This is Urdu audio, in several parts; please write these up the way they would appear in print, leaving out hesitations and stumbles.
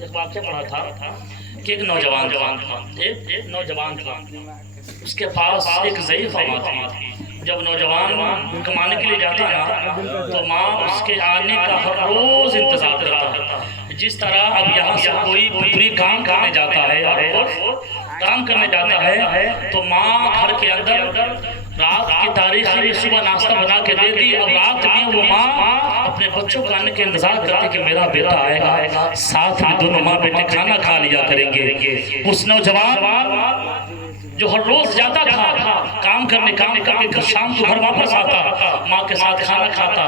ایک واقعہ پڑھا تھا کہ ایک نوجوان تھا، اس کے پاس ایک ضعیف ماں تھی۔ جب نوجوان کمانے کے لیے جاتا نا تو ماں اس کے آنے کا ہر روز انتظار کرتا ہے۔ جس طرح اب یہاں سے کوئی پوری کام کرنے جاتا ہے تو ماں گھر کے اندر رات کی تاریخی میں صبح ناشتہ بنا کے دے دی، اب رات میں وہ ماں اپنے بچوں کا آنے کے انتظار کرتے کہ میرا بیٹا آئے گا، ساتھ میں دونوں ماں بیٹے کھانا کھا لیا کریں گے۔ اس نوجوان جو ہر روز جاتا تھا کام کر کے شام کو گھر واپس آتا، ماں کے ساتھ کھانا کھاتا،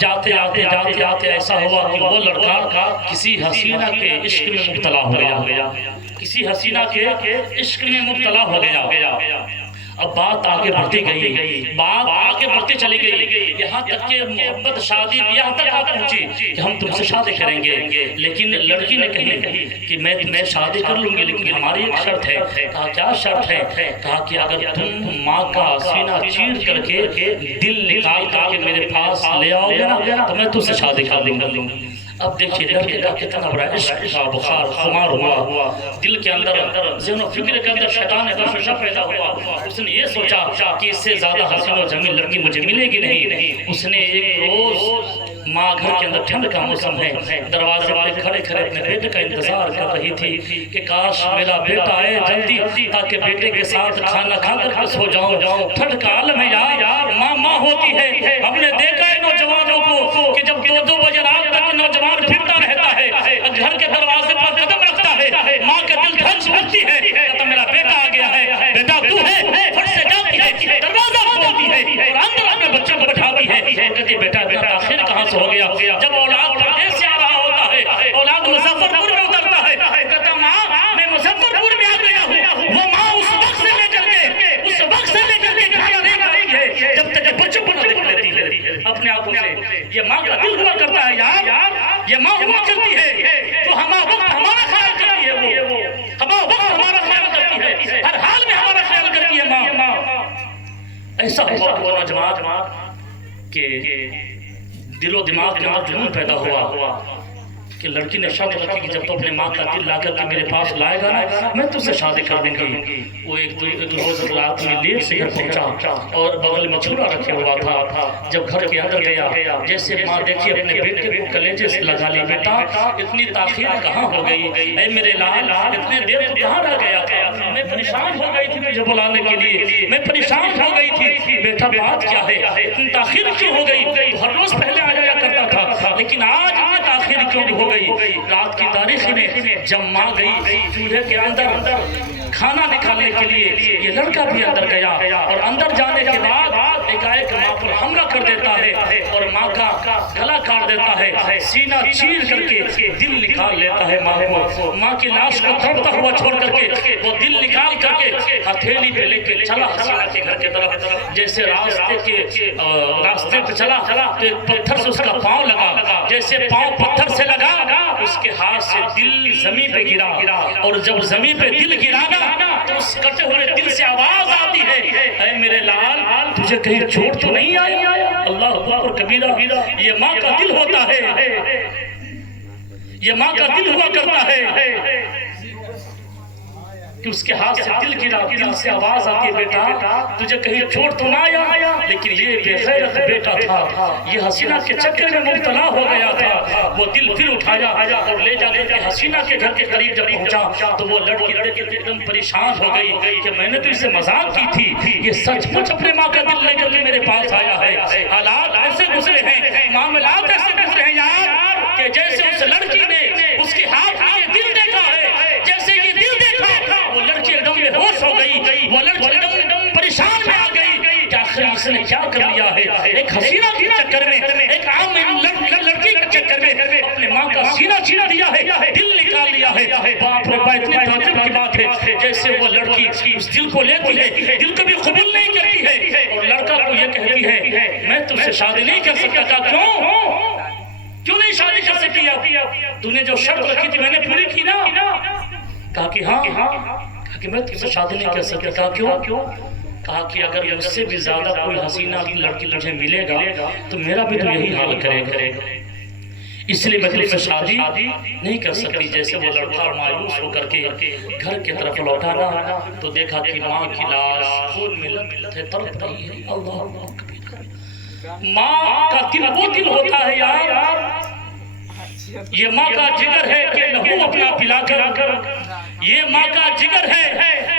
جاتے آتے ایسا ہوا کہ وہ لڑکا کسی حسینہ کے عشق میں مبتلا ہو گیا، کسی حسینہ کے عشق میں مبتلا ہو گیا۔ اب بات آگے بڑھتی چلی گئی، یہاں تک کہ محبت شادی یہاں تک آ پہنچی کہ ہم تم سے شادی کریں گے، لیکن لڑکی نے کہی کہ میں تمہیں شادی کر لوں گی، لیکن ہماری ایک شرط ہے۔ کہا کیا شرط ہے؟ کہا کہ اگر تم ماں کا سینہ چیر کر کے دل نکال کر کے میرے پاس لے آؤ گے نا تو میں تم سے شادی کر لوں گی۔ اب دیکھیے لڑکے کا کتنا بڑا عشق کا بخار خمار ہوا، دل کے اندر ذہن و فکر کے اندر شیطان وسوسہ پیدا ہوا۔ اس نے یہ سوچا کہ اس سے زیادہ حسین و جمیل لڑکی مجھے ملے گی نہیں۔ اس نے ایک روز ماں گھر کے اندر ٹھنڈ کا موسم ہے، دروازے پہ کھڑے اپنے بیٹے کا انتظار کر رہی تھی کہ کاش میرا بیٹا آئے جلدی تاکہ بیٹے کے ساتھ کھانا کھا کر سو جاؤں۔ ٹھنڈ کا عالم ہے یار، ماں ہوتی ہے۔ ہم نے دیکھا ہے نوجوانوں کو کہ جب 2 بجے رات تک نوجوان پھرتا رہتا ہے، گھر کے دروازے پر قدم رکھتا ہے، ماں کا دل دھڑک اٹھتی ہے، کہتا میرا بیٹا آ گیا ہے، بیٹا تو ہے، فٹ سے جاتی ہے، دروازہ کھولتی ہے اور اندر اپنے بچوں کو بٹھاتی ہے، کہتی بیٹا تاخیر کہاں سے ہو گیا؟ جب اولاد پردیس سے آ رہا ہوتا ہے، اولاد مظفر پور میں اترتا ہے، کہتا ماں میں مظفر پور میں آ گیا ہوں۔ وہ ماں اس وقت سے لے کر کے کھانا نہیں کھائی ہے جب تک بچوں کو نہ دیکھ لیتی ہے اپنے آنکھوں سے۔ یہ ماں کا دل ہوا کرتا ہے یار، یہ ماں ہوا کرتی ہے جو ہمارا خیال کرتی ہے، وہ ہمارا خیال کرتی ہے، ہر حال میں ہمارا خیال کرتی ہے ماں۔ ایسا ہوا کہ وہ نوجوان کہ دل و دماغ کے اندر جنون پیدا ہوا کہ لڑکی نے شرط رکھی کہ جب تو اپنے ماں کا دل لا کر کے میرے پاس لائے گا نا میں تجھ سے شادی کر دوں گی۔ وہ ایک روز رات میں دیر سے گھر پہنچا اور بغل میں چھوڑا رکھے ہوا تھا۔ جب گھر کے اندر گیا، جیسے ماں دیکھی اپنے بیٹے کو کلیجے سے لگا لی، بیٹا اتنی تاخیر کہاں ہو گئی؟ اے میرے لال اتنے دیر تو کہاں رہ گیا تھا؟ میں پریشان ہو گئی تھی تجھے بلانے کے لیے، میں پریشان ہو گئی تھی۔ بیٹا بات کیا ہے؟ اتنی تاخیر کیوں ہو گئی؟ ہر روز پہلے آ جایا کرتا تھا، لیکن آج اتنی تاخیر کیوں ہو گئی؟ رات کی تاریخ میں جب ماں گئی چولہے کے اندر کھانا نکالنے کے لیے، یہ لڑکا بھی اندر گیا اور اندر جانے کے بعد ایک ماں پر حملہ کر دیتا ہے اور ماں کا گلا کاٹ دیتا ہے، سینہ چیر کر کے دل نکال لیتا ہے ماں کو۔ ماں کی لاش کو تڑپتا ہوا چھوڑ کر کے وہ دل نکال کر کے ہتھیلی پہ لے کے چلا حسینہ کے گھر کے طرف۔ جیسے راستے پہ چلا تو ایک پتھر سے اس کا پاؤں لگا، جیسے پاؤں پتھر سے لگا اس کے ہاتھ سے دل زمین پہ گرا، اور جب زمین پہ دل گرا نا تو اس کٹے ہوئے دل سے آواز آتی ہے، اے میرے لال تجھے کہیں چوٹ تو نہیں آئی؟ اللہ اکبر کبیرہ۔ یہ ماں کا دل ہوتا ہے، یہ ماں کا دل ہوا کرتا ہے کہ اس کے ہاتھ سے دل گرا، دل سے آواز آتی ہے بیٹا تجھے کہیں چوٹ تو نہ آیا؟ لیکن یہ بے غیرت بیٹا تھا، یہ حسینہ کے چکر میں مبتلا ہو گیا تھا۔ وہ دل پھر اٹھایا اور لے جا کر کے حسینہ کے گھر کے قریب جب پہنچا تو وہ لڑکی دیکھ کے ایک دم پریشان ہو گئی کہ میں نے تو اسے مذاق کی تھی، یہ سچ مچ اپنے ماں کا دل لے کر کے میرے پاس آیا ہے۔ حالات ایسے گزرے ہیں، معاملات ایسے گزرے ہیں یار کہ جیسے اس لڑکی نے اس کے ہاتھ میں یہ دل دیکھا ہے، جیسے یہ دل دیکھا وہ لڑکی ایک دم بے ہوش ہو گئی، وہ لڑکی ایک دم پریشان میں آ گئی کہ آخر اس نے کیا کر لیا ہے؟ ایک حسینہ کے چکر میں، ایک عام لڑکی کے چکر میں اپنے ماں کا سینہ چھین دیا ہے، دل نکال لیا ہے۔ باپ رے باپ اتنی تعجب کی بات ہے، جیسے وہ لڑکی اس دل کو لیتی ہے، دل کو بھی قبول نہیں کرتی ہے اور لڑکا کو یہ کہتی ہے میں تجھ سے شادی نہیں کر سکتا تھا۔ کیوں نہیں شادی کر سکتی؟ تو نے جو شرط رکھی تھی میں نے پوری کی نا؟ کہا کہ ہاں، کہا کہ میں تجھ سے شادی نہیں کر سکتا۔ کہا کیوں؟ کہا کہ اگر مجھ سے بھی زیادہ کوئی حسینہ لڑکی تجھے ملے گا تو میرا بھی تو یہی حال کرے گا۔ اس لیے میں تم سے شادی نہیں کر سکتی۔ جیسے وہ لڑکا مایوس ہو کر کے گھر کی طرف لوٹا تو دیکھا کہ ماں کی لاش خون میں لت ہے، تڑپ رہی ہے۔ اللہ اکبر، ماں کا دل وہ دل ہوتا ہے یار، یہ ماں کا جگر ہے کہ لہو اپنا پلا کر، یہ ماں کا جگر ہے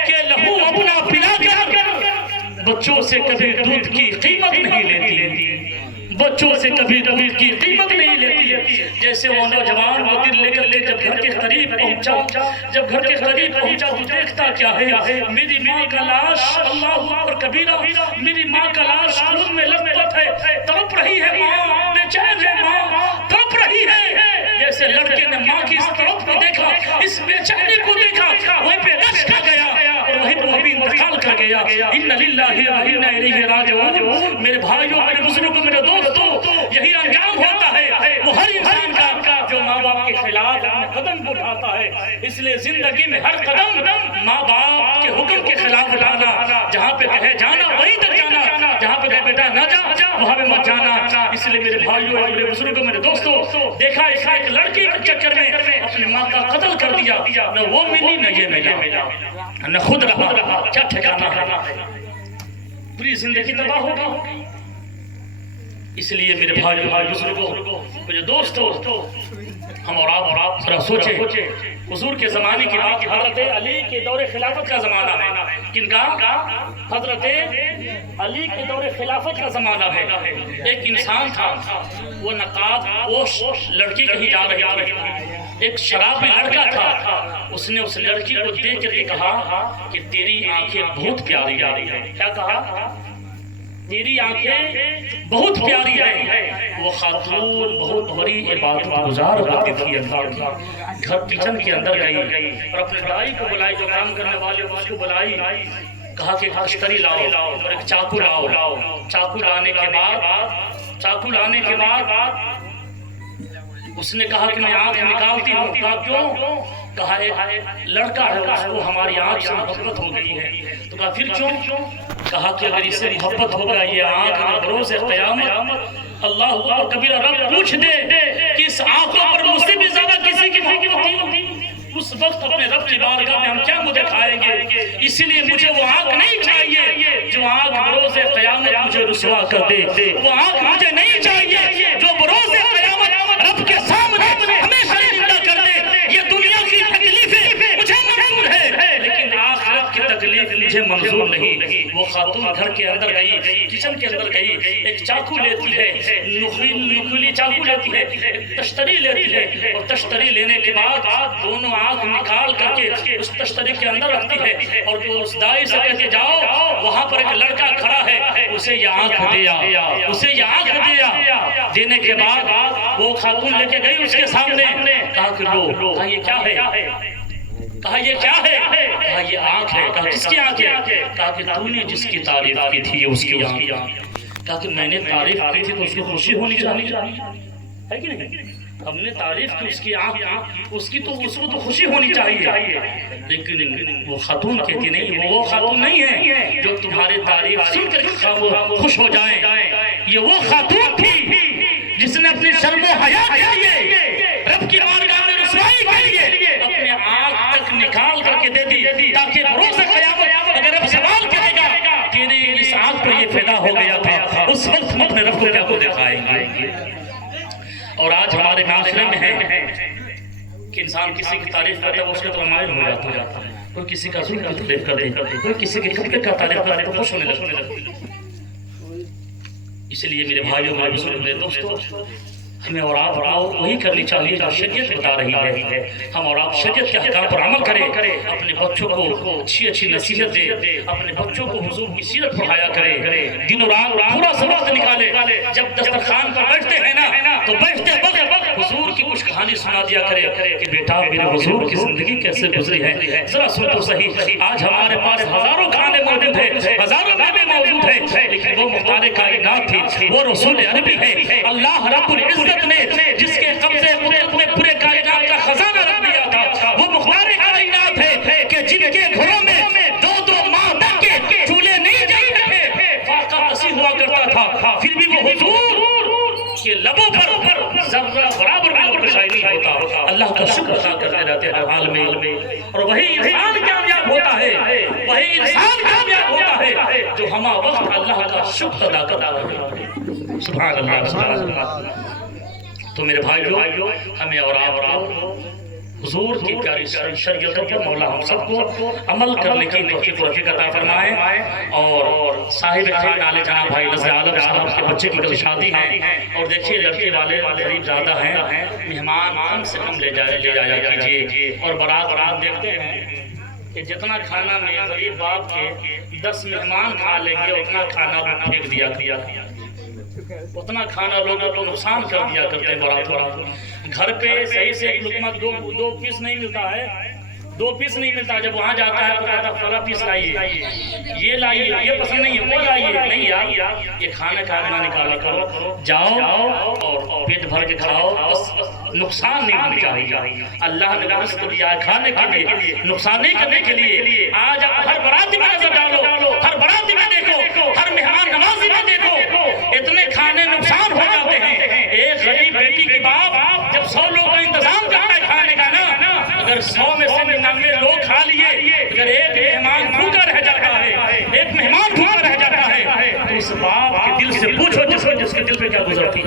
کہ لہو اپنا پلا کر بچوں سے کبھی دودھ کی قیمت نہیں لیتی، بچوں سے کبھی دودھ کی قیمت نہیں لیتی۔ جیسے وہ نوجوان وہ دل لے کر جب گھر کے قریب پہنچا تو دیکھتا کیا ہے، میری ماں کا لاش، اللہ اکبر کبیرہ، میری ماں کا لاش خون میں لطپت ہے، تڑپ رہی ہے ماں، بے چین ہے ماں، تڑپ رہی ہے۔ جیسے لڑکے نے ماں کی اس طرف کو دیکھا، اس بے چینی کو دیکھا، وہیں پہ رش کر گیا اور وہیں پہ وہ بھی انتقال کر گیا۔ ان للہ و انا الیہ راجعون۔ میرے بھائیوں، میرے بزرگوں، میرے دوستوں، یہی انجام ہوتا ہے وہ ہر انسان کا جو ماں باپ کے خلاف قدم اٹھاتا ہے۔ اس لیے زندگی میں ہر قدم ماں باپ کے حکم کے خلاف اٹھانا، جہاں پہ کہے جانا وہیں تک جانا، جہاں پہ کہے بیٹا نہ جا وہاں پہ مت جانا۔ اس لیے میرے بھائیوں، میرے بزرگوں، میرے دوستوں، دیکھا اس ایک لڑکی کے چکر میں اپنی ماں کا قتل کر دیا، نہ وہ ملی نہ یہ ملا، نہ خود رہا، کیا ٹھکانا ہے، پوری زندگی تباہ ہو گئی۔ اس لیے میرے بھائیوں، بزرگوں، میرے دوستوں، ہم اور آپ ذرا سوچیں، حضور کے زمانے کی بات، حضرت علی کے دور خلافت کا زمانہ ہے۔ کن کا؟ حضرت علی کے دور خلافت کا زمانہ ہے۔ ایک انسان تھا، وہ نقاب پوش لڑکی کہیں جا رہی تھی، ایک شرابی لڑکا تھا، اس نے اس لڑکی کو دیکھ کر کہا کہ تیری آنکھیں بہت پیاری ہیں۔ کیا کہا؟ تیری آنکھیں بہت پیاری ہیں۔ وہ خاتون بہت بڑی عبادت گزار ہوتی تھی، گھر کچن کے اندر گئی اور اپنے دائی کو بلائی، جو کام کرنے والے اس کو بلائی، کہا کہ کشتری لاؤ اور ایک چاقو لاؤ۔ چاقو لانے کے بعد اس نے کہا کہ میں آنکھ نکالتی ہوں۔ کہا کیوں؟ کہا ایک لڑکا ہے، اس کو ہماری آنکھ سے محبت ہو گئی ہے۔ تو کہا پھر کیوں؟ کہا کہ اگر اس سے محبت ہوگا یہ آنکھ میں بروز قیامت اللہ اکبر کبیرہ رب پوچھ دے کہ اس آنکھوں پر مجھ سے بھی زیادہ کسی کی محبت تھی، اس وقت اپنے رب کی بارگاہ میں ہم کیا منہ دکھائیں گے؟ اسی لیے مجھے وہ آنکھ نہیں چاہیے جو آنکھ بروز قیامت مجھے رسوا کر دے، وہ آنکھ مجھے نہیں چاہیے جو بروز قیامت رب کے سامنے ہمیشہ زندہ کر دے۔ یہ دنیا کی تکلیفیں مجھے منظور ہے لیکن آخرت کی تکلیف مجھے منظور نہیں۔ وہ خاتون گھر کے اندر گئی، کچن کے اندر گئی، ایک چاقو لیتی ہے، نکلی چاقو لیتی ہے، ایک تشتری لیتی ہے اور تشتری لینے کے بعد دونوں آنکھ نکال کر کے اس تشتری کے اندر رکھتی ہے اور جو اس دائی سے کہتے جاؤ وہاں پر ایک لڑکا کھڑا ہے، اسے یہ آنکھ دیا، اسے یہ آنکھ دیا۔ دینے کے بعد وہ خاتون لے کے گئی اس کے سامنے، کہا کہ لو، کہا یہ کیا ہے؟ کہا یہ کیا ہے؟ کہا یہ آنکھ ہے۔ کہا کس کی آنکھ ہے؟ کہا کہ تو نے جس کی تعریف کی تھی اس کی آنکھ۔ کہا کہ میں نے تعریف کی تھی تو اس کو خوشی ہونی چاہیے، ہے کہ نہیں؟ ہم نے تعریف کی اس کی آنکھ، اس کو تو خوشی ہونی چاہیے، لیکن وہ خاتون کہتی نہیں، وہ خاتون نہیں ہے جو تمہاری تعریف سن کر خوش ہو جائیں۔ یہ وہ خاتون تھی جس نے اپنی شرم و حیا کے لیے رب کی بارگاہ میں رسوائی کے لیے اپنے آنکھ تک نکال کر کے دے دی تاکہ بروز قیامت اگر رب سوال کرے گا تیرے اس آنکھ پر یہ پیدا ہو گیا تھا، اس وقت ہم اپنے رب کو کیا کو دکھائیں گے۔ اور آج ہمارے معاشرے میں ہے کہ انسان کسی کی تعریف کرتا ہے وہ اس کے تو مائل ہو جاتا ہے، کوئی کسی کا ظلم کی تعریف کرتے، کوئی کسی کے کپڑے کا تعریف کرتے تو خوش ہونے لگتے۔ اس لیے میرے بھائیوں، میرے بزرگ، میرے دوستوں، ہمیں اور آپ وہی کرنی چاہیے جو شریعت بتا رہی ہے۔ ہم اور آپ شریعت کے احکام پر عمل کریں، اپنے بچوں کو اچھی نصیحت دیں، اپنے بچوں کو حضور کی سیرت پڑھایا کریں، دن و رات پورا وقت نکالیں۔ جب دسترخوان پر بیٹھتے ہیں نا تو بیٹھتے وقت حضور کی کچھ کہانی سنا دیا کرے کہ بیٹا میرے حضور کی زندگی کیسے گزری ہے، ذرا سن تو صحیح۔ آج ہمارے پاس ہزاروں کھانے موجود ہیں، ہزاروں میوے موجود ہیں، لیکن وہ مختار کائنات تھی، وہ رسول عربی ہے۔ اللہ رب العزت نے جس کے قبضے قدرت میں پورے کائنات کا خزانہ رکھ دیا تھا، وہ مختار کائنات ہے کہ جن کے گھروں میں دو ماہ تک کے چولہے نہیں جلتے تھے، فاقہ کسی ہوا کرتا تھا، پھر بھی وہ حضور کے لبوں پر ذرہ برابر ادا کرتے رہتے ہیں حال میں، اور وہی انسان کامیاب ہوتا ہے، وہی انسان کامیاب ہوتا ہے جو ہمہ وقت اللہ کا شکر ادا کرتا ہے۔ سبحان اللہ سبحان اللہ۔ تو میرے بھائیو، ہمیں اور آپ حضور کی پیاری شریعت پر مولا ہم سب کو عمل کرنے کی توفیق و رفیق عطا فرمائے، اور صاحب خان جناب بھائی نذر عالم صاحب کے بچے کی کل شادی ہے، اور دیکھیے لڑکے والے غریب زیادہ ہیں، مہمان کم سے کم لے جایا کیجیے، اور برات دیکھتے ہیں کہ جتنا کھانا میں غریب باپ کے 10 مہمان کھا لیں گے اتنا کھانا پھینک دیا، اتنا کھانا لوگوں کو نقصان کر دیا کرتے ہیں برات۔ گھر پہ صحیح سے ایک لقمہ دو پیس نہیں ملتا ہے، 2 پیس نہیں ملتا، جب وہاں جاتا ہے تو کہتا فلاں پیس لائیے، یہ لائیے، یہ پسند نہیں ہے وہ لائیے، نہیں یار یہ کھانا کھانا نکالا کرو، جاؤ اور پیٹ بھر کے کھاؤ، بس نقصان نہیں ہونا چاہیے۔ اللہ نے رزق دیا ہے کھانے کے لیے، نقصان نہیں کرنے کے لیے۔ آج آپ ہر براتی میں نظر ڈالو، ہر براتی میں دیکھو، ہر مہمان نوازی میں دیکھو، اتنے کھانے نقصان ہو جاتے ہیں۔ ایک غریب بیٹی کے باپ جب 100 لوگوں کا انتظام کرتا ہے کھانے کا نا، اگر 100 میں سے 99 لوگ کھا لیے، اگر ایک مہمان بھوکا رہ جاتا ہے، ایک مہمان بھوکا رہ جاتا ہے، تو اس باپ کے دل سے پوچھو جس کے دل پہ کیا گزرتی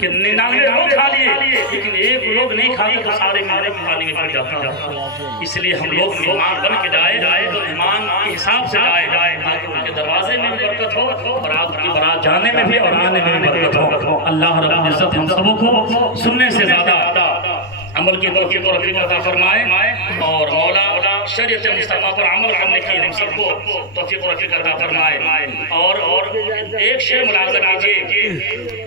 کہ 99 لوگ کھا لیے لیکن ایک لوگ نہیں کھاتے تو سارے کھانے میں پڑ جاتا ہے۔ اس لیے ہم لوگ مہمان بن کے جائے تو مہمان کے حساب سے جائے تاکہ ان کے دروازے میں بھی برکت ہو، اور آپ کی برات جانے میں بھی اور آنے میں بھی برکت ہو۔ اللہ رب العزت ہم سب کو سننے سے زیادہ عمل کی توفیق و رفیق عطا فرمائے، اور مولا شریعت مصطفیٰ پر عمل کرنے کی ہم سب کو توفیق و رفیق عطا فرمائے۔ اور ایک شعر ملاحظہ کیجیے